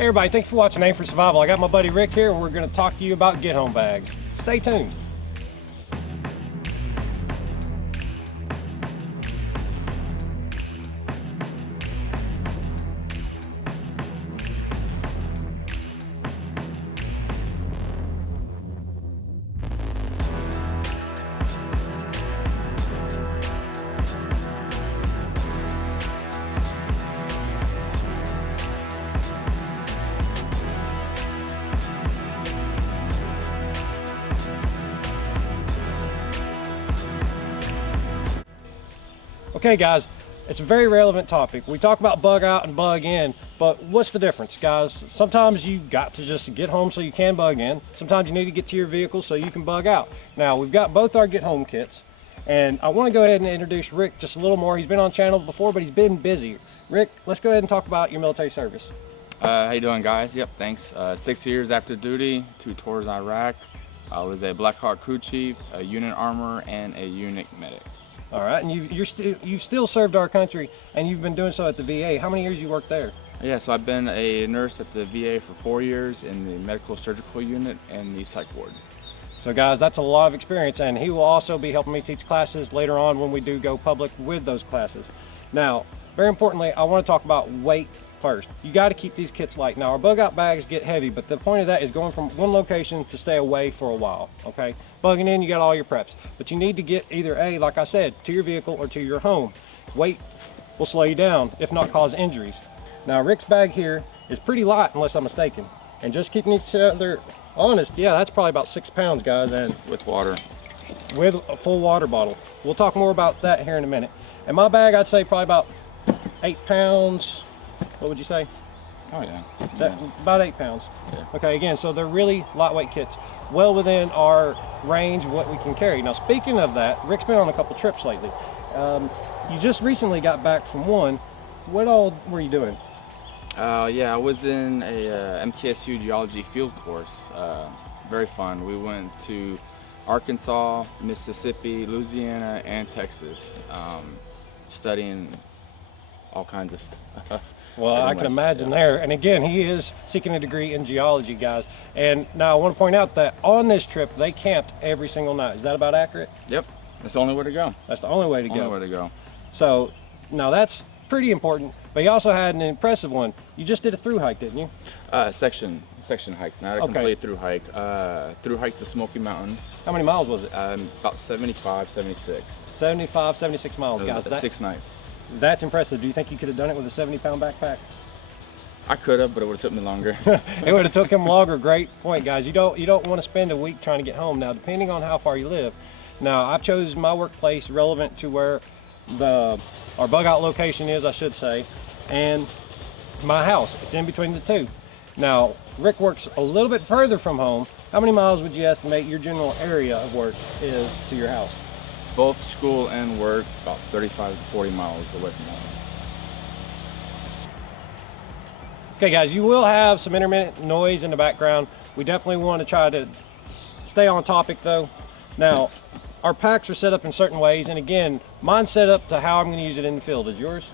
Hey everybody, thanks for watching Aim4 Survival. I got my buddy Rick here and we're going to talk to you about get home bags. Stay tuned. Okay guys, it's a very relevant topic. We talk about bug out and bug in, but what's the difference, guys? Sometimes you got to just get home so you can bug in. Sometimes you need to get to your vehicle so you can bug out. Now we've got both our get home kits, and I want to go ahead and introduce Rick just a little more. He's been on channel before, but he's been busy. Rick, let's go ahead and talk about your military service. How you doing, guys? Yep, thanks. 6 years after duty, 2 tours in Iraq. I was a Black Hawk crew chief, a unit armor, and a unit medic. All right, and you've still served our country, and you've been doing so at the VA. How many years you worked there? Yeah, so I've been a nurse at the VA for 4 years in the medical surgical unit and the psych ward. So guys, that's a lot of experience, and he will also be helping me teach classes later on when we do go public with those classes. Now, very importantly, I want to talk about weight first. You got to keep these kits light. Now, our bug out bags get heavy, but the point of that is going from one location to stay away for a while, okay? Bugging in, you got all your preps, but you need to get either A, like I said, to your vehicle or to your home. Weight will slow you down, if not cause injuries. Now, Rick's bag here is pretty light, unless I'm mistaken. And just keeping each other honest, yeah, that's probably about 6 pounds, guys, and With water. with a full water bottle. We'll talk more about that here in a minute. And my bag, I'd say probably about 8 pounds. What would you say? Oh yeah. About 8 pounds. Yeah. Okay, again, so they're really lightweight kits, well within our range of what we can carry. Now, speaking of that, Rick's been on a couple trips lately. You just recently got back from one. What all were you doing? Yeah, I was in a MTSU geology field course. Very fun. We went to Arkansas, Mississippi, Louisiana, and Texas, studying all kinds of stuff. Well, I can imagine there. And again, he is seeking a degree in geology, guys. And now I want to point out that on this trip, they camped every single night. Is that about accurate? Yep, that's the only way to go. That's the only way to go. Only way to go. So, now that's pretty important, but you also had an impressive one. You just did a through hike, didn't you? Section hike, not a complete through hike. Through hike the Smoky Mountains. How many miles was it? About 75, 76. 75, 76 miles, guys. 6 nights. That's impressive. Do you think you could have done it with a 70-pound backpack? I could have, but it would have took me longer. It would have took him longer. Great point, guys. You don't want to spend a week trying to get home. Now, depending on how far you live. Now, I've chosen my workplace relevant to where our bug out location is, I should say, and my house. It's in between the two. Now, Rick works a little bit further from home. How many miles would you estimate your general area of work is to your house? Both school and work, about 35 to 40 miles away from home. Okay guys, you will have some intermittent noise in the background. We definitely want to try to stay on topic though. Now, our packs are set up in certain ways, and again, mine's set up to how I'm going to use it in the field. Is yours?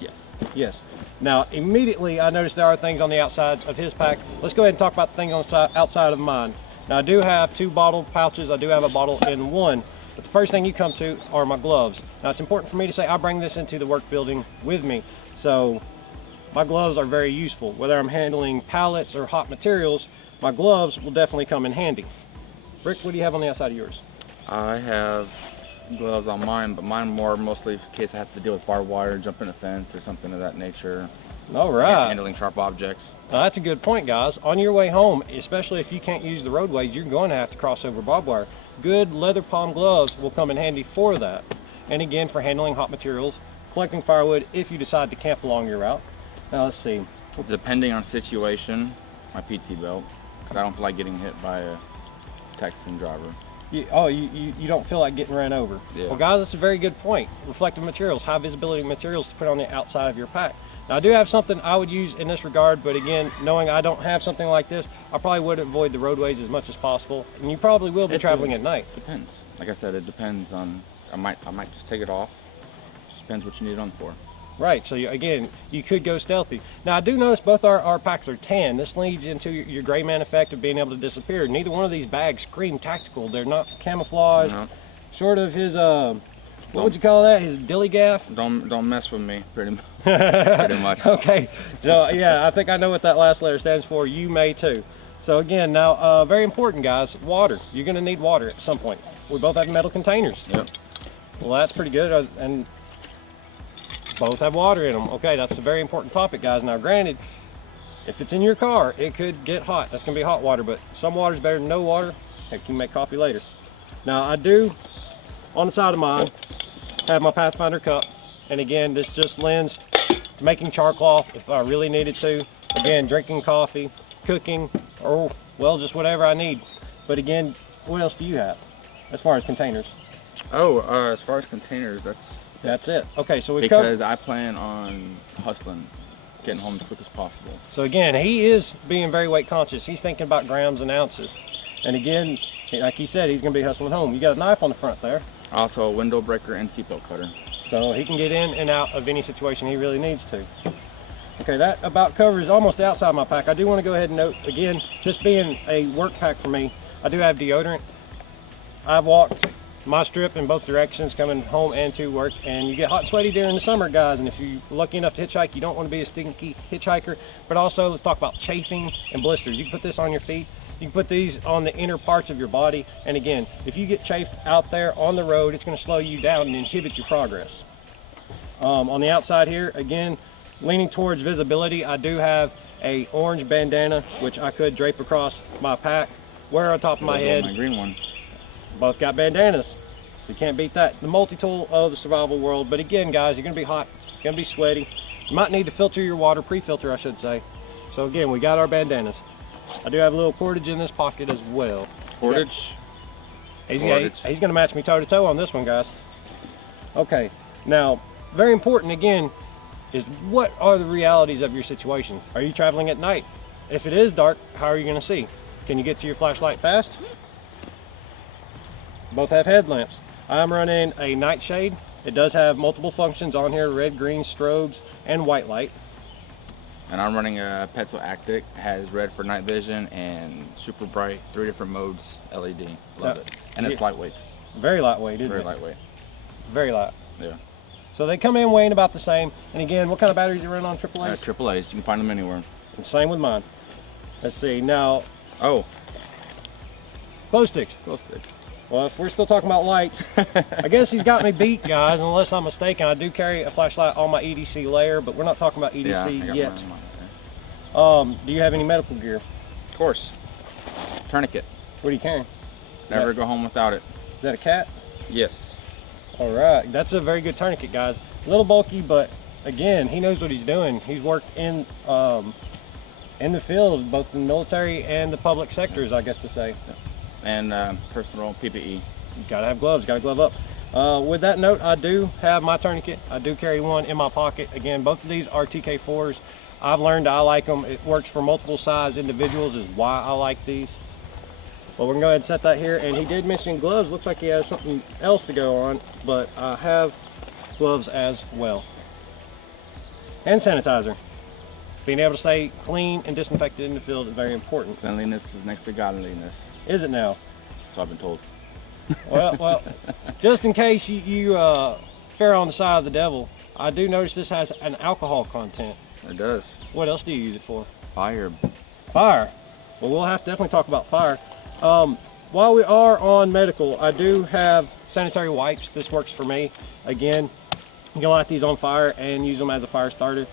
Yes. Yes. Now, immediately I noticed there are things on the outside of his pack. Let's go ahead and talk about the thing on the outside of mine. Now, I do have 2 bottle pouches. I do have a bottle in one. But the first thing you come to are my gloves. Now, it's important for me to say I bring this into the work building with me. So, my gloves are very useful. Whether I'm handling pallets or hot materials, my gloves will definitely come in handy. Rick, what do you have on the outside of yours? I have gloves on mine, but mine more mostly in case I have to deal with barbed wire, jumping a fence, or something of that nature. All right. Handling sharp objects. Now, that's a good point, guys. On your way home, especially if you can't use the roadways, you're going to have to cross over barbed wire. Good leather palm gloves will come in handy for that. And again, for handling hot materials, collecting firewood if you decide to camp along your route. Now, let's see. Depending on situation, my PT belt, because I don't feel like getting hit by a taxi driver. You don't feel like getting ran over. Yeah. Well, guys, that's a very good point. Reflective materials, high visibility materials to put on the outside of your pack. Now, I do have something I would use in this regard, but again, knowing I don't have something like this, I probably would avoid the roadways as much as possible. And you probably will be traveling at night. Depends. Like I said, it depends on, I might just take it off. Just depends what you need it on for. Right, so again, you could go stealthy. Now I do notice both our packs are tan. This leads into your gray man effect of being able to disappear. Neither one of these bags scream tactical. They're not camouflage. No. Short of his, what would you call that? His dilly gaff? Don't mess with me, pretty much. Okay, so yeah, I think I know what that last letter stands for. You may too. So again, now very important, guys, water. You're gonna need water at some point. We both have metal containers. Yep. Well, that's pretty good, and both have water in them. Okay, that's a very important topic, guys. Now granted, if it's in your car, it could get hot. That's gonna be hot water, but some water is better than no water. Heck, you can make coffee later. Now I do, on the side of mine, have my Pathfinder cup, and again, this just lends to making char cloth if I really needed to. Again, drinking coffee, cooking, or well, just whatever I need. But again, what else do you have as far as containers? Oh, as far as containers, that's it. Okay, so because I plan on hustling, getting home as quick as possible. So again, he is being very weight conscious. He's thinking about grams and ounces. And again, like he said, he's going to be hustling home. You got a knife on the front there. Also a window breaker and seatbelt cutter. So he can get in and out of any situation he really needs to. Okay, that about covers almost the outside of my pack. I do want to go ahead and note, again, this being a work pack for me, I do have deodorant. I've walked my strip in both directions coming home and to work, and you get hot and sweaty during the summer, guys, and if you're lucky enough to hitchhike, you don't want to be a stinky hitchhiker. But also, let's talk about chafing and blisters. You can put this on your feet, you can put these on the inner parts of your body, and again, if you get chafed out there on the road, it's going to slow you down and inhibit your progress. On the outside here, again, leaning towards visibility, I do have a orange bandana which I could drape across my pack, wear on top of my head. My green one. Both got bandanas, so you can't beat that. The multi-tool of the survival world. But again, guys, you're going to be hot, you're going to be sweaty. You might need to filter your water, pre-filter I should say. So again, we got our bandanas. I do have a little cordage in this pocket as well. Cordage? He's going to match me toe-to-toe on this one, guys. Okay, now, very important again, is what are the realities of your situation? Are you traveling at night? If it is dark, how are you going to see? Can you get to your flashlight fast? Both have headlamps. I'm running a nightshade. It does have multiple functions on here, red, green, strobes, and white light. And I'm running a Petzl Actic. It has red for night vision and super bright, 3 different modes, LED. Love it. And it's lightweight. Very lightweight, isn't it? Very lightweight. Very light. Yeah. So they come in weighing about the same. And again, what kind of batteries you run on AAAs? AAAs. You can find them anywhere. And same with mine. Let's see. Now, oh, glow sticks. glow sticks. Well, if we're still talking about lights, I guess he's got me beat, guys, unless I'm mistaken. I do carry a flashlight on my EDC layer, but we're not talking about EDC yet. Do you have any medical gear? Of course. Tourniquet. What are you carrying? Never go home without it. Is that a cat? Yes. All right, that's a very good tourniquet, guys. A little bulky, but again, he knows what he's doing. He's worked in the field, both in the military and the public sectors, I guess to say. And personal PPE. You gotta have gloves, gotta glove up. With that note, I do have my tourniquet. I do carry one in my pocket. Again, both of these are TK4s. I've learned I like them. It works for multiple size individuals is why I like these. But we're gonna go ahead and set that here. And he did mention gloves. Looks like he has something else to go on, but I have gloves as well. And sanitizer. Being able to stay clean and disinfected in the field is very important. Cleanliness is next to godliness. Is it now? So I've been told. Well, just in case you fare on the side of the devil, I do notice this has an alcohol content. It does. What else do you use it for? Fire. Fire. Well, we'll have to definitely talk about fire. While we are on medical, I do have sanitary wipes. This works for me. Again, you can light these on fire and use them as a fire starter.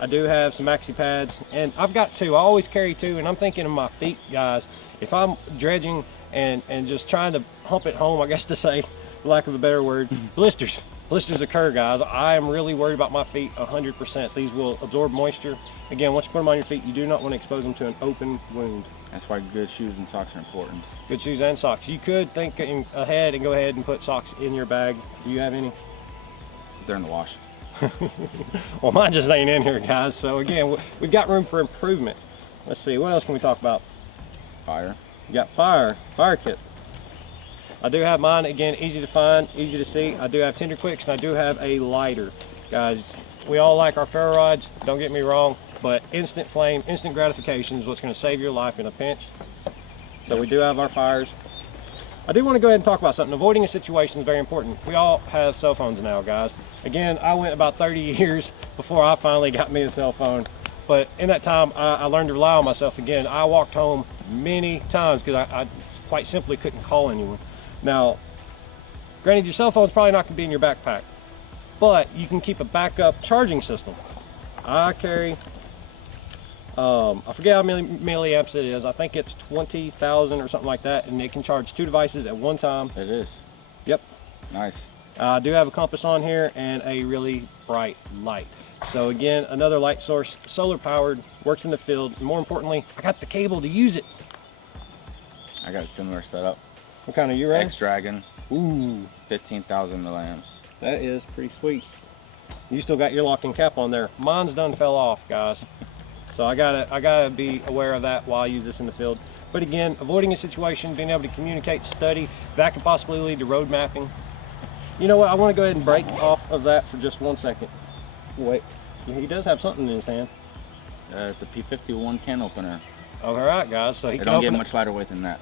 I do have some maxi pads, and I've got 2. I always carry 2, and I'm thinking of my feet, guys. If I'm dredging and just trying to hump it home, I guess to say, for lack of a better word, blisters. Blisters occur, guys. I am really worried about my feet 100%. These will absorb moisture. Again, once you put them on your feet, you do not want to expose them to an open wound. That's why good shoes and socks are important. Good shoes and socks. You could think ahead and go ahead and put socks in your bag. Do you have any? They're in the wash. Well, mine just ain't in here, guys. So again, we've got room for improvement. Let's see, what else can we talk about? Fire. You got fire kit. I do have mine, again, easy to find, easy to see. I do have tinder quicks, and I do have a lighter. Guys, we all like our ferro rods, don't get me wrong, but instant flame, instant gratification is what's going to save your life in a pinch. So we do have our fires. I do want to go ahead and talk about something. Avoiding a situation is very important. We all have cell phones now, guys. Again, I went about 30 years before I finally got me a cell phone. But in that time, I learned to rely on myself again. I walked home many times because I quite simply couldn't call anyone. Now, granted, your cell phone's probably not going to be in your backpack, but you can keep a backup charging system. I carry, I forget how many milliamps it is. I think it's 20,000 or something like that, and it can charge 2 devices at one time. It is. Yep. Nice. I do have a compass on here and a really bright light. So again, another light source, solar powered, works in the field. And more importantly, I got the cable to use it. I got a similar setup. What kind of you running? X-Dragon. Ooh, 15,000 milliamps. that is pretty sweet. You still got your locking cap on there. Mine's done fell off, guys. So I gotta be aware of that while I use this in the field. But again, avoiding a situation, being able to communicate, study, that could possibly lead to road mapping. You know what? I want to go ahead and break off of that for just 1 second. Wait, he does have something in his hand. It's a P51 can opener. All right, guys. So he It can don't open get it. much lighter weight than that.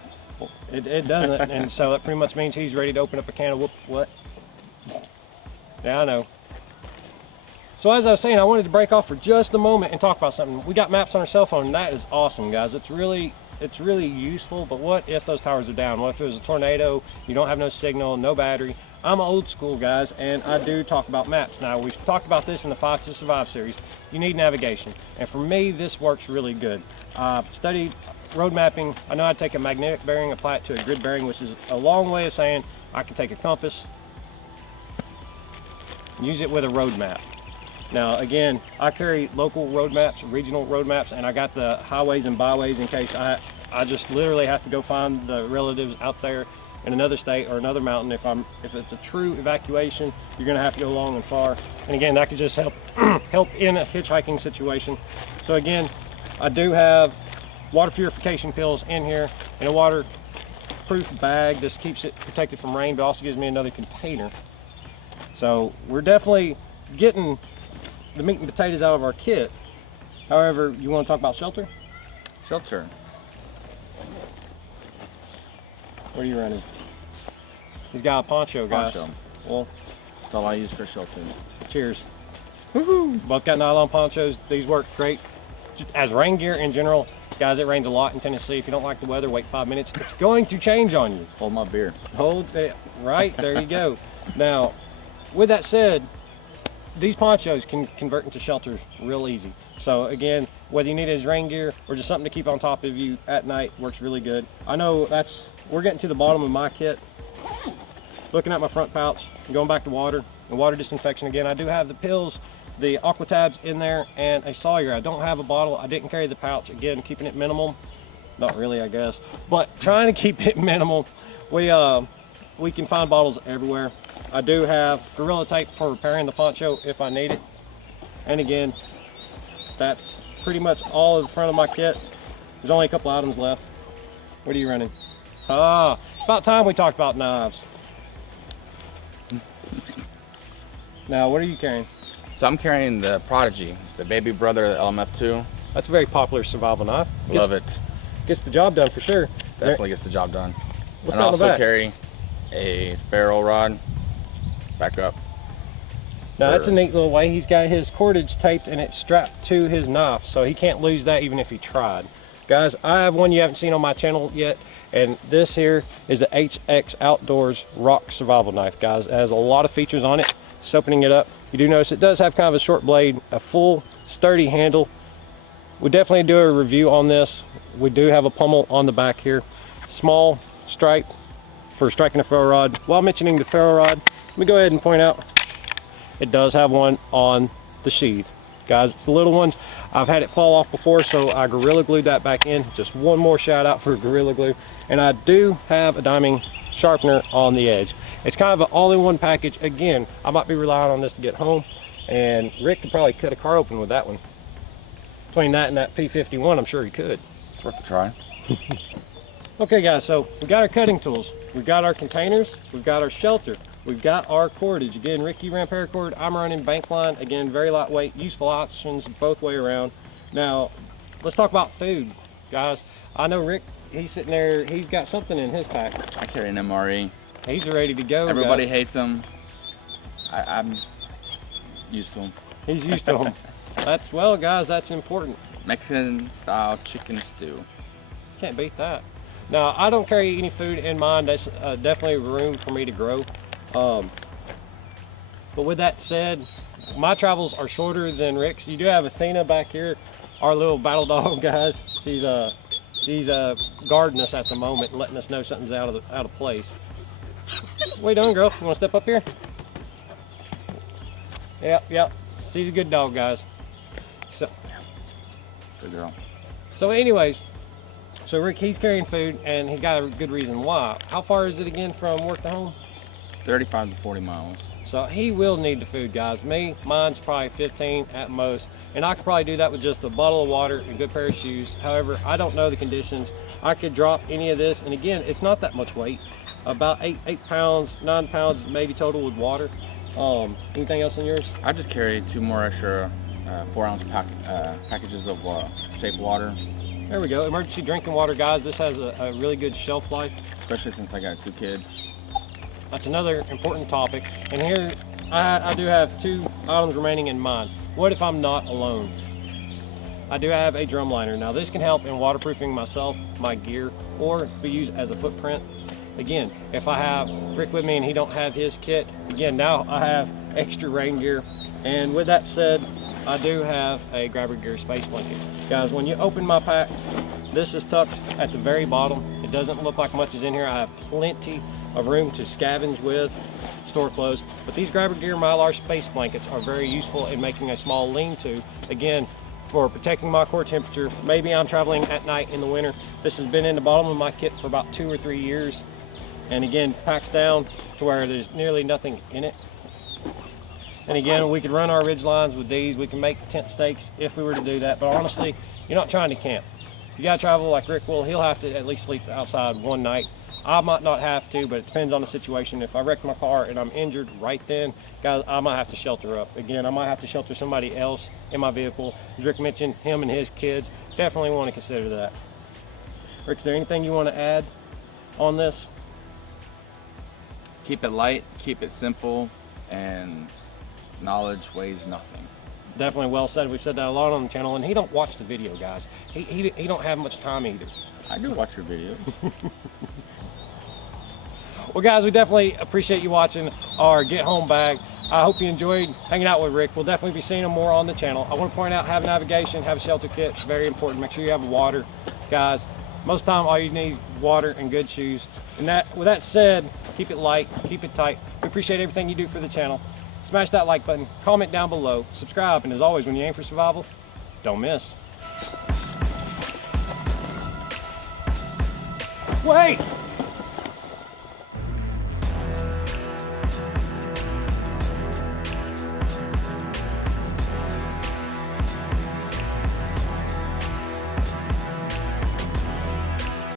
It doesn't, and so that pretty much means he's ready to open up a can of what? Yeah, I know. So as I was saying, I wanted to break off for just a moment and talk about something. We got maps on our cell phone, and that is awesome, guys. It's really useful, but what if those towers are down? What if there's a tornado, you don't have no signal, no battery? I'm old school, guys, and I do talk about maps. Now, we've talked about this in the 5 to Survive series. You need navigation, and for me, this works really good. I've studied road mapping. I know how to take a magnetic bearing, apply it to a grid bearing, which is a long way of saying I can take a compass, use it with a road map. Now, again, I carry local road maps, regional road maps, and I got the highways and byways in case I just literally have to go find the relatives out there in another state or another mountain. If it's a true evacuation, you're going to have to go long and far. And again, that could just help help in a hitchhiking situation. So again, I do have water purification pills in here in a waterproof bag. This keeps it protected from rain, but also gives me another container. So we're definitely getting the meat and potatoes out of our kit. However, you want to talk about shelter? Shelter. What are you running? He's got a poncho, guys. Poncho. Well, That's all I use for shelter. cheers. Woohoo! Both got nylon ponchos. These work great. Just as rain gear in general, guys, it rains a lot in Tennessee. If you don't like the weather, wait 5 minutes. It's going to change on you. Hold my beer. Hold it right, there you go. Now, with that said, these ponchos can convert into shelters real easy. So again, whether you need it as rain gear or just something to keep on top of you at night, works really good. I know we're getting to the bottom of my kit. Looking at my front pouch, going back to water and water disinfection again. I do have the pills, the aqua tabs in there, and a Sawyer. I don't have a bottle. I didn't carry the pouch. Again, keeping it minimal. Not really, I guess, but trying to keep it minimal. We can find bottles everywhere. I do have Gorilla Tape for repairing the poncho if I need it. And again, that's pretty much all of the front of my kit. There's only a couple items left. What are you running? About time we talked about knives. Now, what are you carrying? So I'm carrying the Prodigy. It's the baby brother of the LMF2. That's a very popular survival knife. Love it. Gets the job done for sure. Definitely gets the job done. What's And I on the also back? carry a Ferro Rod. Back up. Now that's a neat little way. He's got his cordage taped and it's strapped to his knife, so he can't lose that even if he tried. Guys, I have one you haven't seen on my channel yet, and this here is the HX Outdoors Rock Survival Knife, guys. It has a lot of features on it. Just opening it up, you do notice it does have kind of a short blade, a full sturdy handle. We definitely do a review on this. We do have a pommel on the back here. Small stripe for striking a ferro rod. While mentioning the ferro rod, let me go ahead and point out it does have one on the sheath. Guys, it's the little ones. I've had it fall off before, so I Gorilla Glued that back in. Just one more shout out for Gorilla Glue. And I do have a diamond sharpener on the edge. It's kind of an all-in-one package. Again, I might be relying on this to get home, and Rick could probably cut a car open with that one. Between that and that P51, I'm sure he could. It's worth a try. Okay guys, so we got our cutting tools, we've got our containers, we've got our shelter, We've got our cordage. Again, Ricky ran paracord. I'm running bank line. Again, very lightweight. Useful options both way around. Now, let's talk about food, guys. I know Rick, he's sitting there. He's got something in his pack. I carry an MRE. He's ready to go. Everybody guys. hates them. I'm used to them. He's used to them. Well, guys, that's important. Mexican style chicken stew. Can't beat that. Now, I don't carry any food in mine. That's definitely room for me to grow. But with that said, my travels are shorter than Rick's. You do have Athena back here, our little battle dog, guys. She's guarding us at the moment, letting us know something's out of place. What you doing, girl? You want to step up here? Yep. She's a good dog, guys. So, Good girl. So anyways, so Rick, he's carrying food, and he got a good reason why. How far is it again from work to home? 35 to 40 miles. So he will need the food, guys. Mine's probably 15 at most, and I could probably do that with just a bottle of water and a good pair of shoes. However, I don't know the conditions. I could drop any of this, and again, it's not that much weight. About 8 pounds, 9 pounds maybe total with water. Anything else in yours? I just carry 2 more extra 4-ounce packages of safe water. There we go. Emergency drinking water, guys. This has a really good shelf life. Especially since I got 2 kids. That's another important topic. And here, I do have 2 items remaining in mine. What if I'm not alone? I do have a drum liner. Now this can help in waterproofing myself, my gear, or be used as a footprint. Again, if I have Rick with me and he don't have his kit, again, now I have extra rain gear. And with that said, I do have a grabber gear space blanket. Guys, when you open my pack, this is tucked at the very bottom. It doesn't look like much is in here. I have plenty of room to scavenge with, store clothes. But these grabber gear Mylar space blankets are very useful in making a small lean-to. Again, for protecting my core temperature. Maybe I'm traveling at night in the winter. This has been in the bottom of my kit for about 2 or 3 years. And again, packs down to where there's nearly nothing in it. And again, we could run our ridge lines with these. We can make tent stakes if we were to do that. But honestly, you're not trying to camp. You gotta travel like Rick will. He'll have to at least sleep outside one night. I might not have to, but it depends on the situation. If I wreck my car and I'm injured right then, guys, I might have to shelter up. Again, I might have to shelter somebody else in my vehicle. As Rick mentioned, him and his kids. Definitely want to consider that. Rick, is there anything you want to add on this? Keep it light, keep it simple, and knowledge weighs nothing. Definitely well said. We've said that a lot on the channel, and he don't watch the video, guys. He don't have much time either. I do watch your videos. Well, guys, we definitely appreciate you watching our Get Home Bag. I hope you enjoyed hanging out with Rick. We'll definitely be seeing him more on the channel. I want to point out, have navigation, have a shelter kit. It's very important. Make sure you have water, guys. Most of the time, all you need is water and good shoes. And with that said, keep it light, keep it tight. We appreciate everything you do for the channel. Smash that like button, comment down below, subscribe, and as always, when you aim for survival, don't miss. Wait!